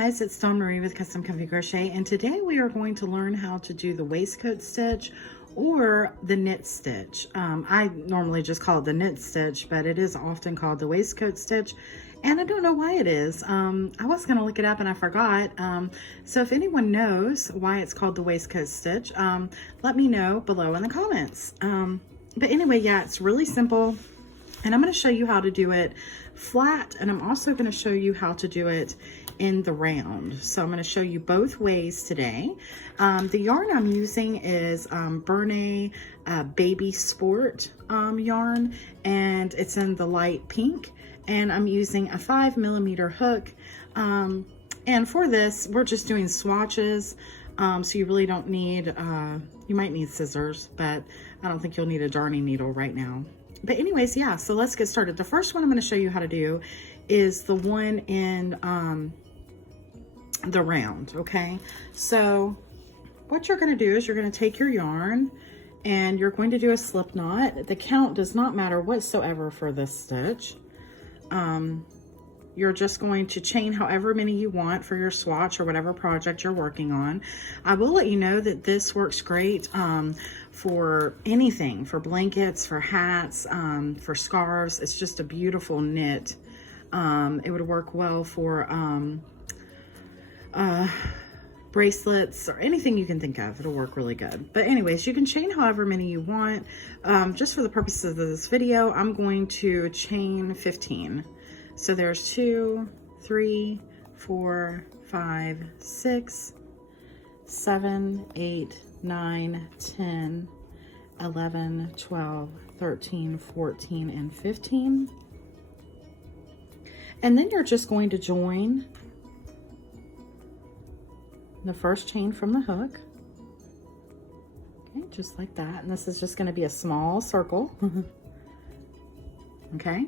guys, it's Dawn Marie with Custom Comfy Crochet, and today we are going to learn how to do the waistcoat stitch or the knit stitch. I normally just call it the knit stitch, but it is often called the waistcoat stitch, and I don't know why it is. I was going to look it up and I forgot. So if anyone knows why it's called the waistcoat stitch, let me know below in the comments. But anyway, yeah, it's really simple. And I'm going to show you how to do it flat, and I'm also going to show you how to do it in the round. So I'm going to show you both ways today. The yarn I'm using is Bernay Baby Sport yarn, and it's in the light pink, and I'm using a 5mm hook. And for this, we're just doing swatches, so you really don't need, you might need scissors, but I don't think you'll need a darning needle right now. But anyways, yeah, so let's get started. The first one I'm going to show you how to do is the one in the round, okay? So what you're going to do is you're going to take your yarn and you're going to do a slip knot. The count does not matter whatsoever for this stitch. You're just going to chain however many you want for your swatch or whatever project you're working on. I will let you know that this works great for anything, for blankets, for hats, for scarves. It's just a beautiful knit. It would work well for bracelets or anything you can think of. It'll work really good. But anyways, you can chain however many you want. Just for the purposes of this video, I'm going to chain 15. So there's 2, 3, 4, 5, 6, 7, 8, 9, 10, 11, 12, 13, 14, and 15. And then you're just going to join the first chain from the hook. Okay, just like that. And this is just going to be a small circle. Okay.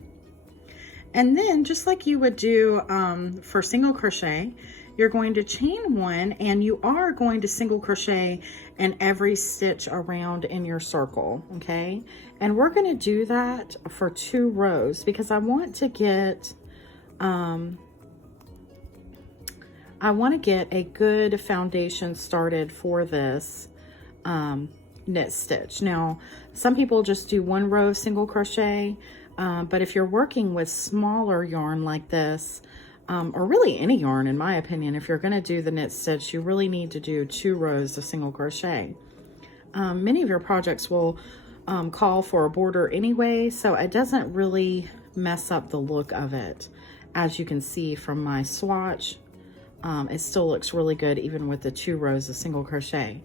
And then just like you would do for single crochet, you're going to chain one, and you are going to single crochet in every stitch around in your circle, okay? And we're going to do that for 2 rows because I want to get a good foundation started for this knit stitch. Now, some people just do 1 row of single crochet. But if you're working with smaller yarn like this, or really any yarn, in my opinion, if you're going to do the knit stitch, you really need to do 2 rows of single crochet. Many of your projects will call for a border anyway, so it doesn't really mess up the look of it. As you can see from my swatch, it still looks really good even with the 2 rows of single crochet.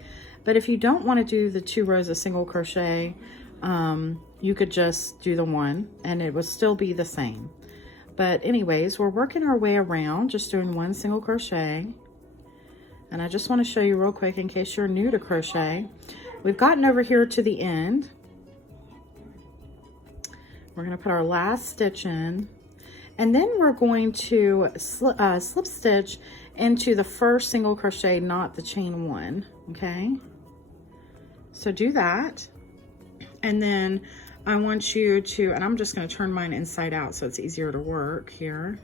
But if you don't want to do the 2 rows of single crochet, you could just do the 1 and it would still be the same. But anyways, we're working our way around, just doing 1 single crochet. And I just want to show you real quick in case you're new to crochet. We've gotten over here to the end. We're going to put our last stitch in, and then we're going to slip stitch into the first single crochet, not the chain 1, okay? So do that. And then I want you to, and I'm just going to turn mine inside out so it's easier to work here.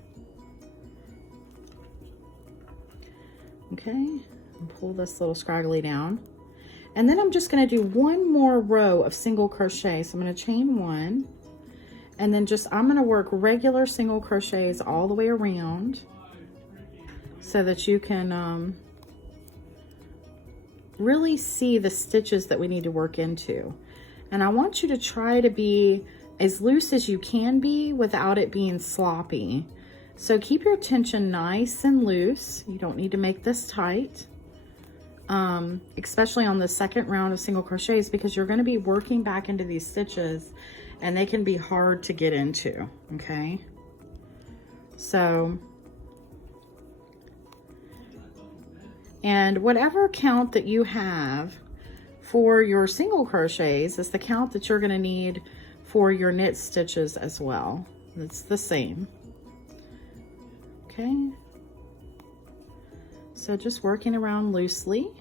Okay, and pull this little scraggly down. And then I'm just going to do 1 more row of single crochet. So I'm going to chain 1, and then I'm going to work regular single crochets all the way around so that you can really see the stitches that we need to work into. And I want you to try to be as loose as you can be without it being sloppy. So keep your tension nice and loose. You don't need to make this tight, especially on the second round of single crochets, because you're going to be working back into these stitches and they can be hard to get into, okay? So, and whatever count that you have for your single crochets is the count that you're going to need for your knit stitches as well. It's the same. Okay. So just working around loosely.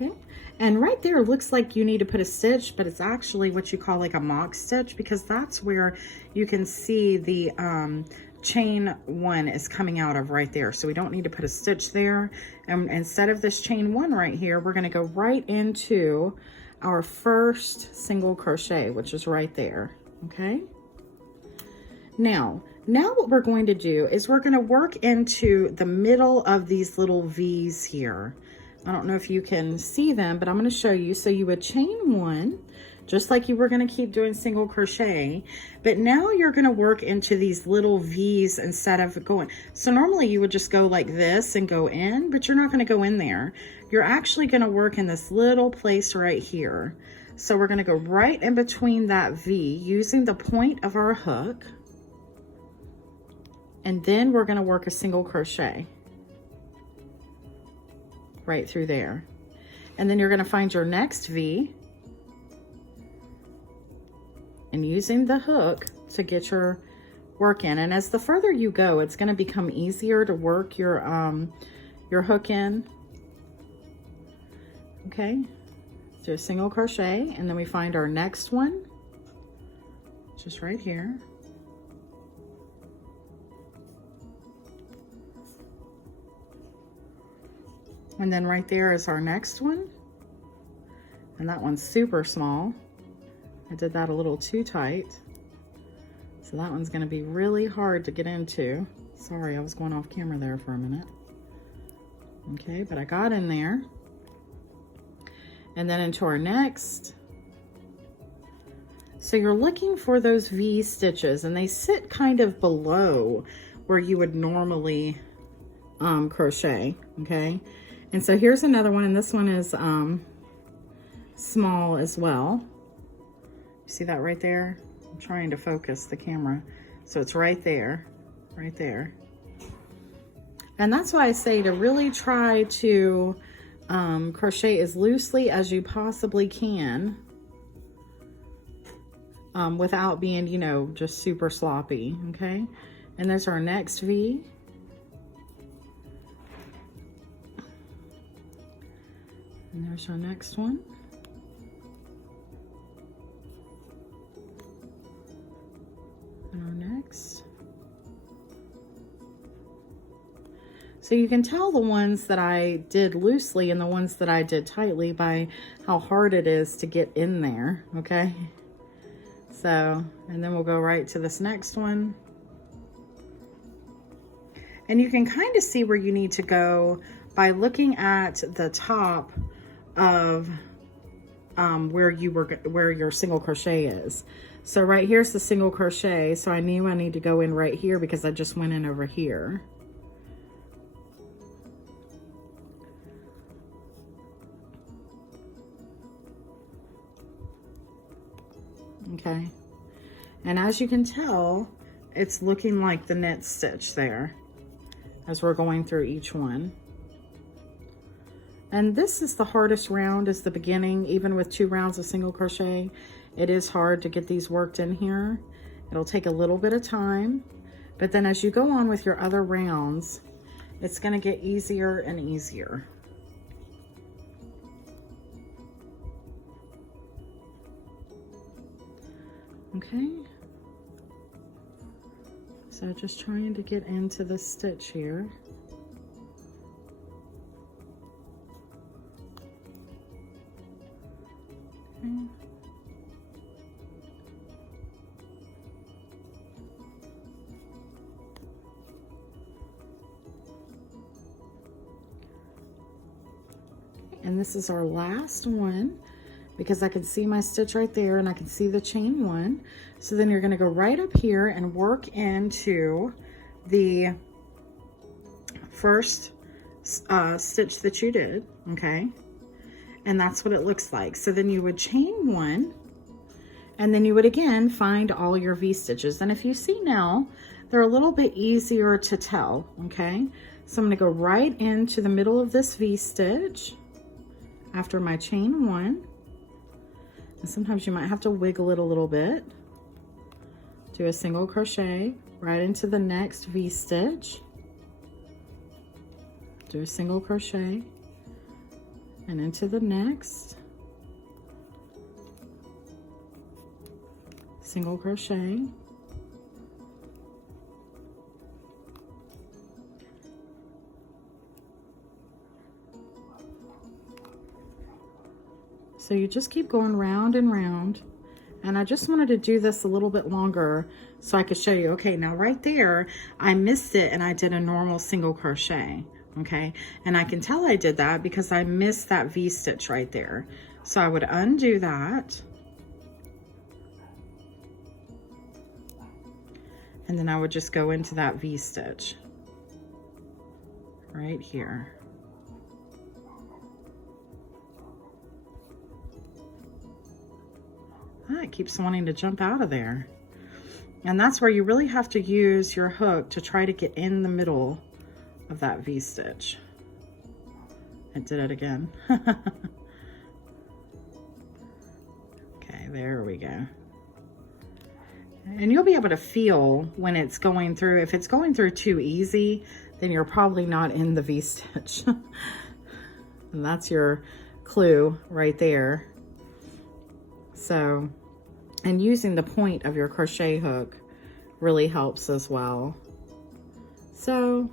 Okay, and right there looks like you need to put a stitch, but it's actually what you call like a mock stitch, because that's where you can see the chain 1 is coming out of right there. So we don't need to put a stitch there. And instead of this chain 1 right here, we're going to go right into our first single crochet, which is right there. Okay, now what we're going to do is we're going to work into the middle of these little V's here. I don't know if you can see them, but I'm going to show you. So you would chain 1, just like you were going to keep doing single crochet, but now you're going to work into these little V's instead of going. So normally you would just go like this and go in, but you're not going to go in there. You're actually going to work in this little place right here. So we're going to go right in between that V using the point of our hook. And then we're going to work a single crochet right through there. And then you're going to find your next V and using the hook to get your work in. And as the further you go, it's going to become easier to work your hook in. Okay, do a single crochet, and then we find our next one, just right here. And then right there is our next one, and that one's super small. I did that a little too tight, so that one's going to be really hard to get into. Sorry, I was going off camera there for a minute. Okay, but I got in there. And then into our next. So you're looking for those V stitches, and they sit kind of below where you would normally crochet. Okay, and so here's another one, and this one is small as well. See that right there? I'm trying to focus the camera. So it's right there, right there. And that's why I say to really try to crochet as loosely as you possibly can without being, you know, just super sloppy, okay? And there's our next V. And there's our next one. And our next. So you can tell the ones that I did loosely and the ones that I did tightly by how hard it is to get in there, okay? So, and then we'll go right to this next one. And you can kind of see where you need to go by looking at the top of where your single crochet is. So right here's the single crochet. So I knew I need to go in right here because I just went in over here. Okay, and as you can tell, it's looking like the knit stitch there as we're going through each one. And this is the hardest round, is the beginning. Even with 2 rounds of single crochet, it is hard to get these worked in here. It'll take a little bit of time, but then as you go on with your other rounds, it's going to get easier and easier. Okay, so just trying to get into the stitch here. Okay. And this is our last one, because I can see my stitch right there and I can see the chain 1. So then you're going to go right up here and work into the first stitch that you did, okay? And that's what it looks like. So then you would chain 1, and then you would again find all your V stitches. And if you see now, they're a little bit easier to tell, okay? So I'm going to go right into the middle of this V stitch after my chain 1. And sometimes you might have to wiggle it a little bit. Do a single crochet right into the next V stitch. Do a single crochet and into the next. Single crochet. So you just keep going round and round. And I just wanted to do this a little bit longer so I could show you. Okay, now right there, I missed it and I did a normal single crochet, okay? And I can tell I did that because I missed that V-stitch right there. So I would undo that. And then I would just go into that V-stitch right here. It keeps wanting to jump out of there. And that's where you really have to use your hook to try to get in the middle of that V-stitch. I did it again. Okay, there we go. And you'll be able to feel when it's going through. If it's going through too easy, then you're probably not in the V-stitch. And that's your clue right there. So, and using the point of your crochet hook really helps as well. So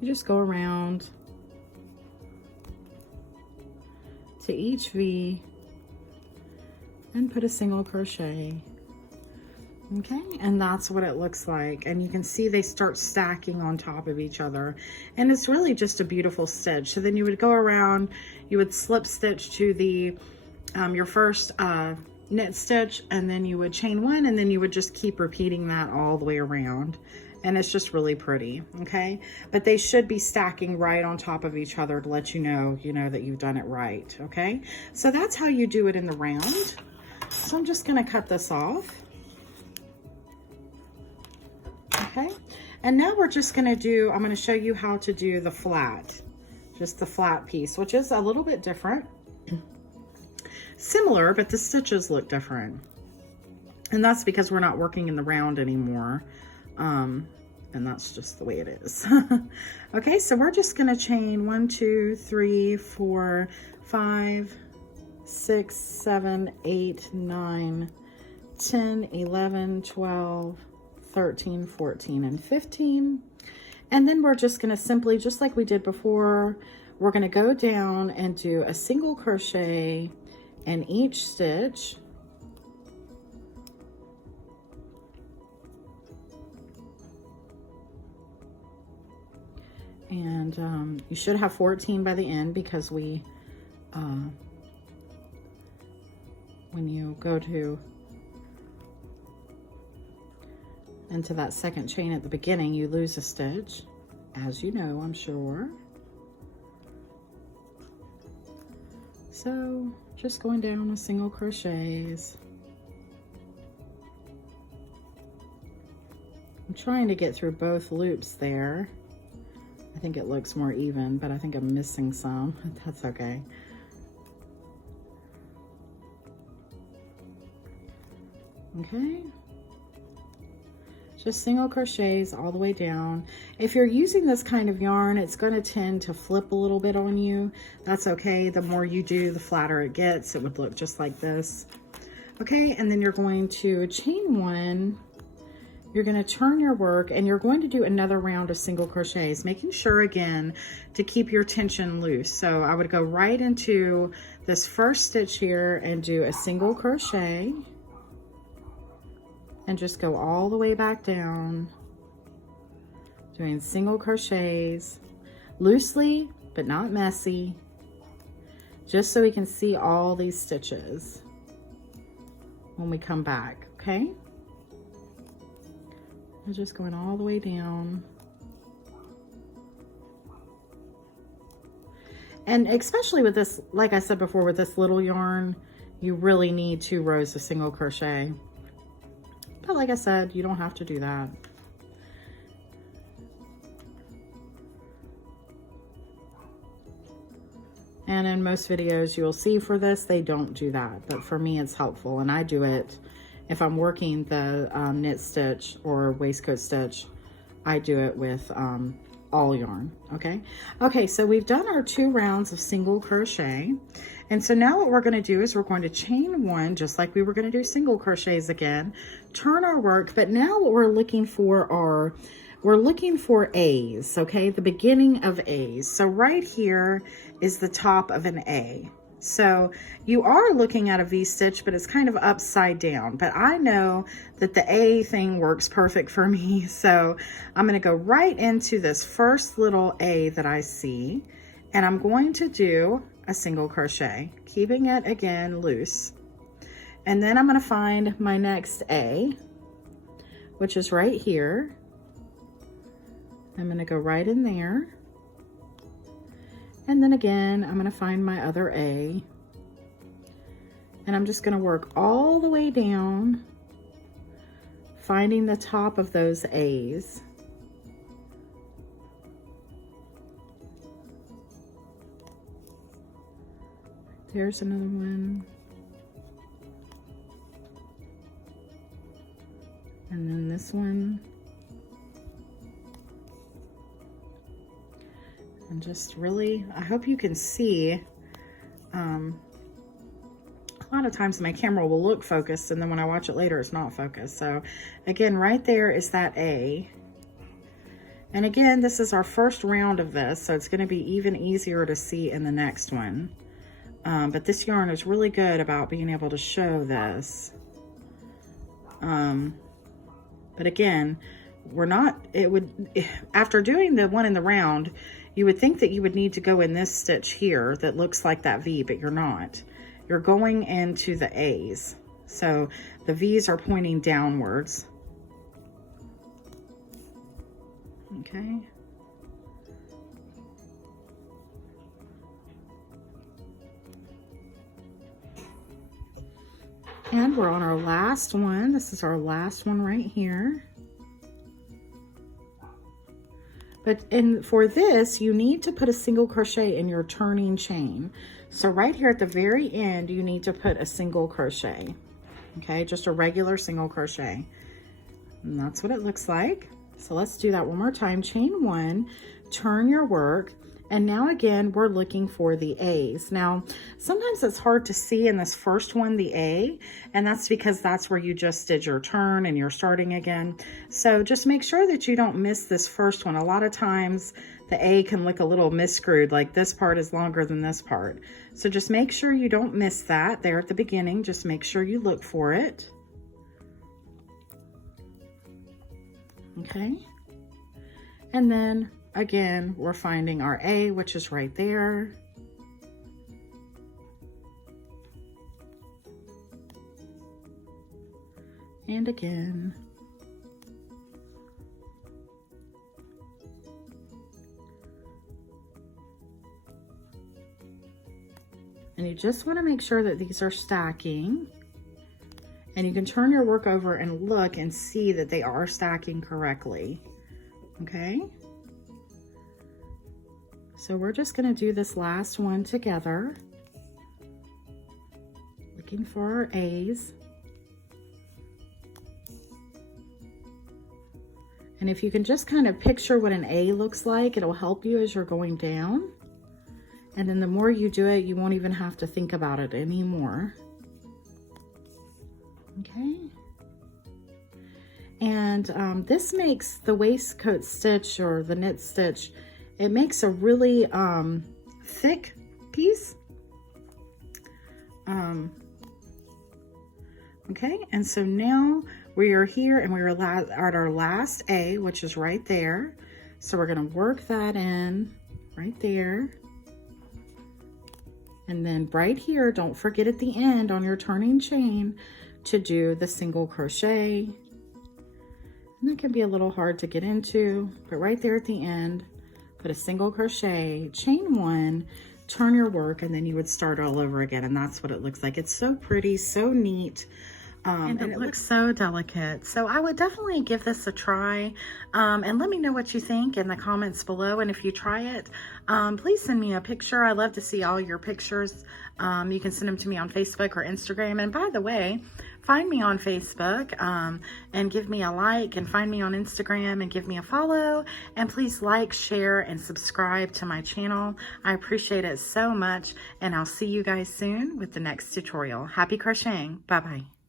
you just go around to each V and put a single crochet. Okay, and that's what it looks like. And you can see they start stacking on top of each other. And it's really just a beautiful stitch. So then you would go around, you would slip stitch to the your first knit stitch, and then you would chain one, and then you would just keep repeating that all the way around. And it's just really pretty, okay? But they should be stacking right on top of each other to let you know that you've done it right, okay? So that's how you do it in the round. So I'm just gonna cut this off. Okay, and now we're just gonna do, I'm gonna show you how to do the flat, just the flat piece, which is a little bit different. Similar, but the stitches look different. And that's because we're not working in the round anymore. And that's just the way it is. Okay, so we're just gonna chain 1, 2, 3, 4, 5, 6, 7, 8, 9, 10, 11, 12, 13, 14, and 15. And then we're just gonna simply, just like we did before, we're gonna go down and do a single crochet in each stitch. And you should have 14 by the end, because we, when you go to into that second chain at the beginning, you lose a stitch, as you know, I'm sure. So just going down with single crochets. I'm trying to get through both loops there. I think it looks more even, but I think I'm missing some. That's okay. Okay. Just single crochets all the way down. If you're using this kind of yarn, it's going to tend to flip a little bit on you. That's okay. The more you do, the flatter it gets. It would look just like this. Okay, and then you're going to chain one. You're going to turn your work, and you're going to do another round of single crochets, making sure again to keep your tension loose. So I would go right into this first stitch here and do a single crochet. And just go all the way back down, doing single crochets, loosely, but not messy, just so we can see all these stitches when we come back, okay? I'm just going all the way down. And especially with this, like I said before, with this little yarn, you really need 2 rows of single crochet. But like I said, you don't have to do that. And in most videos you'll see for this, they don't do that. But for me, it's helpful. And I do it if I'm working the knit stitch or waistcoat stitch. I do it with all yarn. Okay. Okay, so we've done our 2 rounds of single crochet. And so now what we're going to do is we're going to chain 1, just like we were going to do single crochets again, turn our work. But now what we're looking for are, we're looking for A's, okay? The beginning of A's. So right here is the top of an A. So you are looking at a V-stitch, but it's kind of upside down. But I know that the A thing works perfect for me. So I'm going to go right into this first little A that I see, and I'm going to do a single crochet, keeping it again loose. And then I'm going to find my next A, which is right here. I'm going to go right in there. And then again, I'm going to find my other A. And I'm just going to work all the way down, finding the top of those A's. There's another one. And then this one. And just really, I hope you can see, a lot of times my camera will look focused and then when I watch it later, it's not focused. So again, right there is that A. And again, this is our first round of this, so it's going to be even easier to see in the next one. But this yarn is really good about being able to show this. But again, we're not, it would, after doing the one in the round, you would think that you would need to go in this stitch here that looks like that V, but you're not. You're going into the A's. So the V's are pointing downwards. Okay. And we're on our last one. This is our last one right here. But for this, you need to put a single crochet in your turning chain. So right here at the very end, you need to put a single crochet. Okay, just a regular single crochet. And that's what it looks like. So let's do that one more time. Chain 1, turn your work. And now again, we're looking for the A's. Now, sometimes it's hard to see in this first one, the A, and that's because that's where you just did your turn and you're starting again. So just make sure that you don't miss this first one. A lot of times the A can look a little misscrewed, like this part is longer than this part. So just make sure you don't miss that there at the beginning. Just make sure you look for it. Okay. And then again, we're finding our A, which is right there. And again. And you just want to make sure that these are stacking. And you can turn your work over and look and see that they are stacking correctly. Okay? So we're just going to do this last one together. Looking for our A's. And if you can just kind of picture what an A looks like, it'll help you as you're going down. And then the more you do it, you won't even have to think about it anymore. Okay. And this makes the waistcoat stitch or the knit stitch, it makes a really thick piece. Okay, and so now we are here and we are at our last A, which is right there. So we're going to work that in right there. And then right here, don't forget at the end on your turning chain to do the single crochet. And that can be a little hard to get into, but right there at the end, put a single crochet, chain 1, turn your work, and then you would start all over again. And that's what it looks like. It's so pretty, so neat. And it looks so delicate. So I would definitely give this a try. And let me know what you think in the comments below. And if you try it, please send me a picture. I love to see all your pictures. You can send them to me on Facebook or Instagram. And by the way, find me on Facebook and give me a like, and find me on Instagram and give me a follow. And please like, share, and subscribe to my channel. I appreciate it so much. And I'll see you guys soon with the next tutorial. Happy crocheting. Bye-bye.